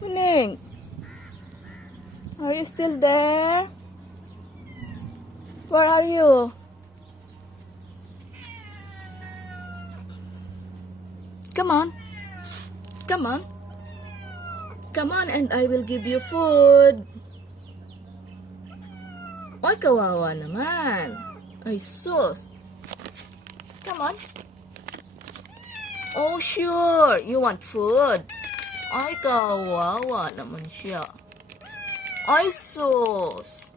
Muning, are you still there? Where are you? Come on. Come on. Come on and I will give you food. Ay, kawawa naman. Ay, sus. Come on. Oh, sure. You want food? Ay, kawawa naman siya. Ay, sus.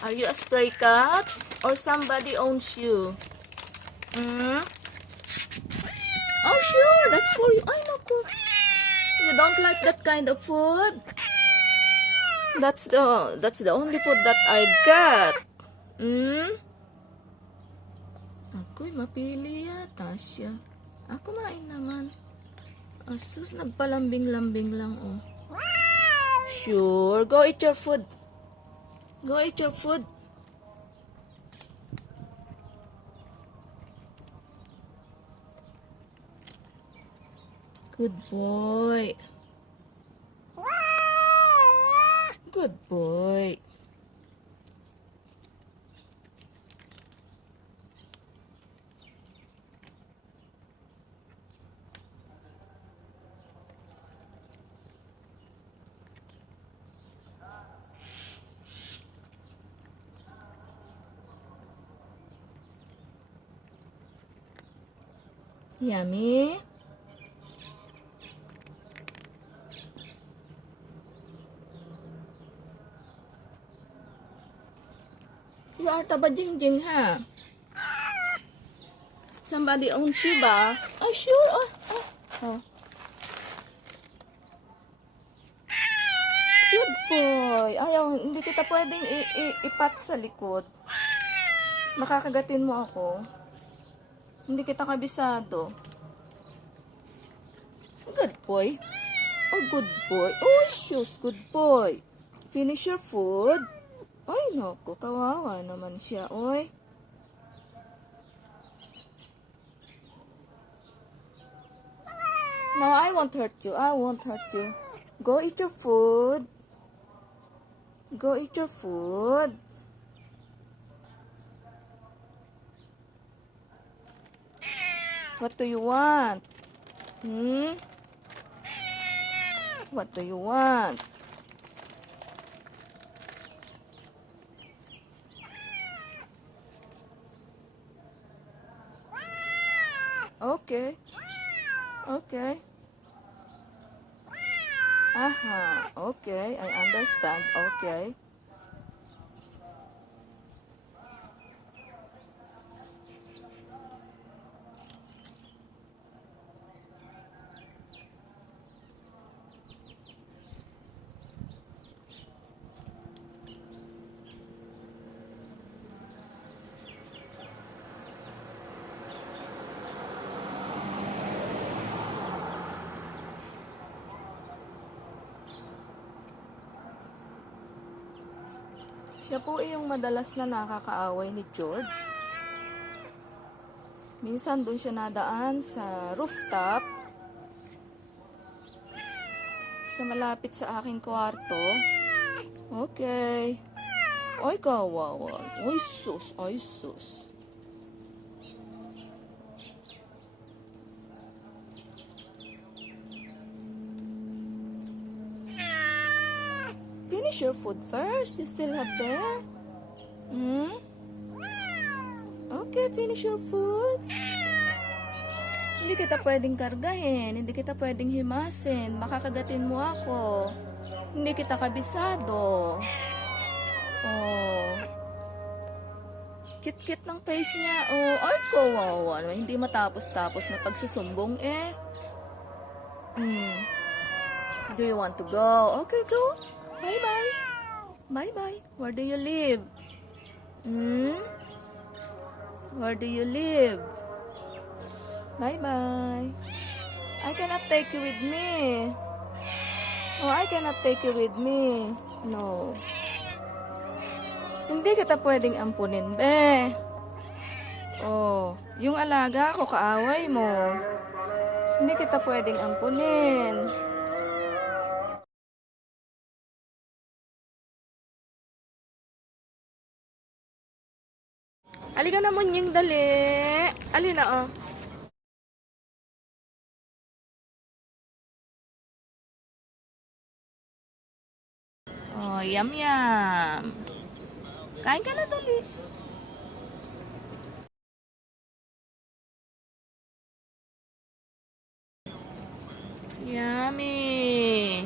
Are you a stray cat? Or somebody owns you? Hmm? Oh, sure. That's for you. Ay, naku. You don't like that kind of food? That's the only food that I got. Hmm? Ako'y mapili yata siya. Ako main naman. Asus, nagpalambing-lambing lang, oh. Sure. Go eat your food. Go eat your food. Good boy. Good boy. Yummy. You are tabajingjing, ha? Somebody owns you ba? Oh, sure. Oh. Good boy. Ayaw, hindi kita pwedeng ipat sa likod. Makakagatin mo ako. Hindi kita kabisado. Good boy. Oh, good boy. Oh, shoes. Good boy. Finish your food. Ay, naku. Kawawa naman siya, oy. No, I won't hurt you. I won't hurt you. Go eat your food. Go eat your food. What do you want? Hmm? What do you want? Okay. Okay. Aha. Okay. I understand. Okay. Siya po yung madalas na nakakaaway ni George. Minsan doon siya nadaan sa rooftop. Sa malapit sa aking kwarto. Okay. Ay, kawawa. Ay, sus. Ay, sus. Finish your food first. You still have there? Hmm? Okay, finish your food. Hindi kita pwedeng kargahin. Hindi kita pwedeng himasin. Makakagatin mo ako. Hindi kita kabisado. Oh. Kit-kit ng face niya. Oh, ay, kawawa. Hindi matapos-tapos na pagsusumbong eh. Do you want to go? Okay, go. Bye-bye. Bye-bye. Where do you live? Where do you live? Bye-bye. I cannot take you with me. Oh, I cannot take you with me. No. Hindi kita pwedeng ampunin, be. Oh, yung alaga ko, kaaway mo. Hindi kita pwedeng ampunin. na, oh. Oh, yum yum. Kain ka na, dali. Yummy.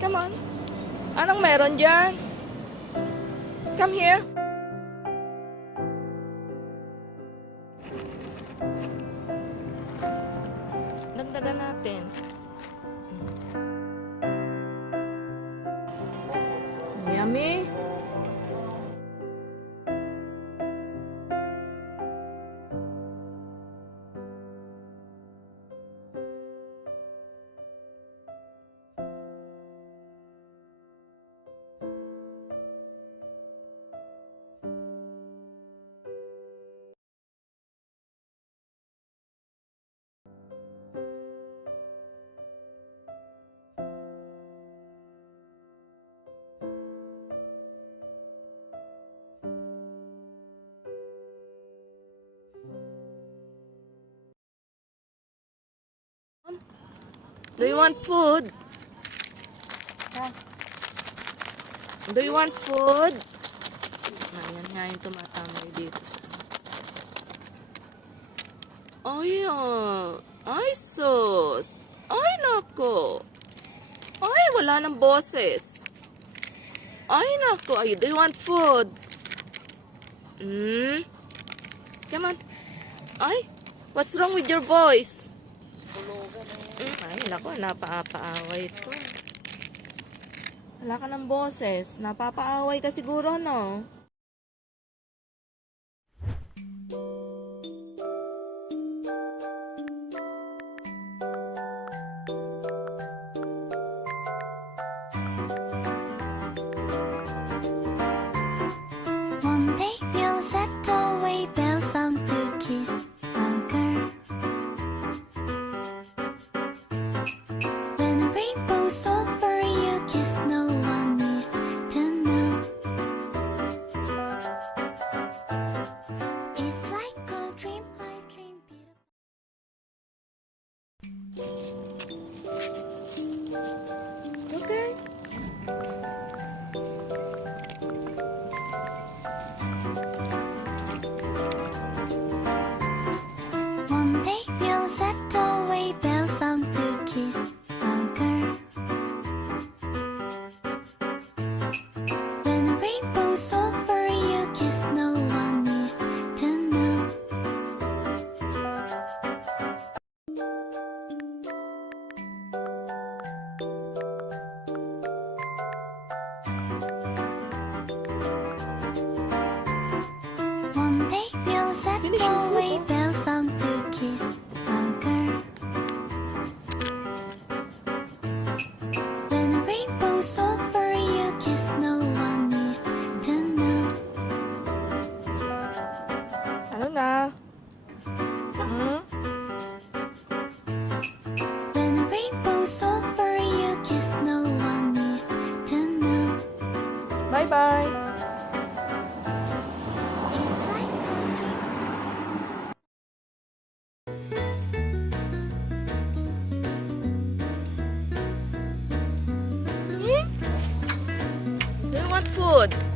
Come on. Anong meron dyan? Come here. Dagdagan natin. Yummy. Do you want food? Do you want food? Ayan nga yung tumatambay dito sa... Ay, ay, sus. Ay, nako. Ay, wala ng boses. Ay, nako. Ay, do you want food? Come on. Ay, what's wrong with your voice? Ay, nako. Napapaaway ito. Wala ka ng boses. Napapaaway ka siguro, no? One day we'll set away bell sounds to kiss a girl. When a rainbow's over you kiss, no one needs to know. It's like a dream I dream beautiful. Okay. One day we'll set away bell sounds to kiss a girl. When a rainbow's over you kiss, no one needs to know. Where's your food? away, bell sounds to kiss a girl. When a rainbow's over, you kiss, no one needs to know. Ano na? Hmm? When a rainbow's over, you kiss, no one needs to know. Bye-bye. It's like a Do you want food?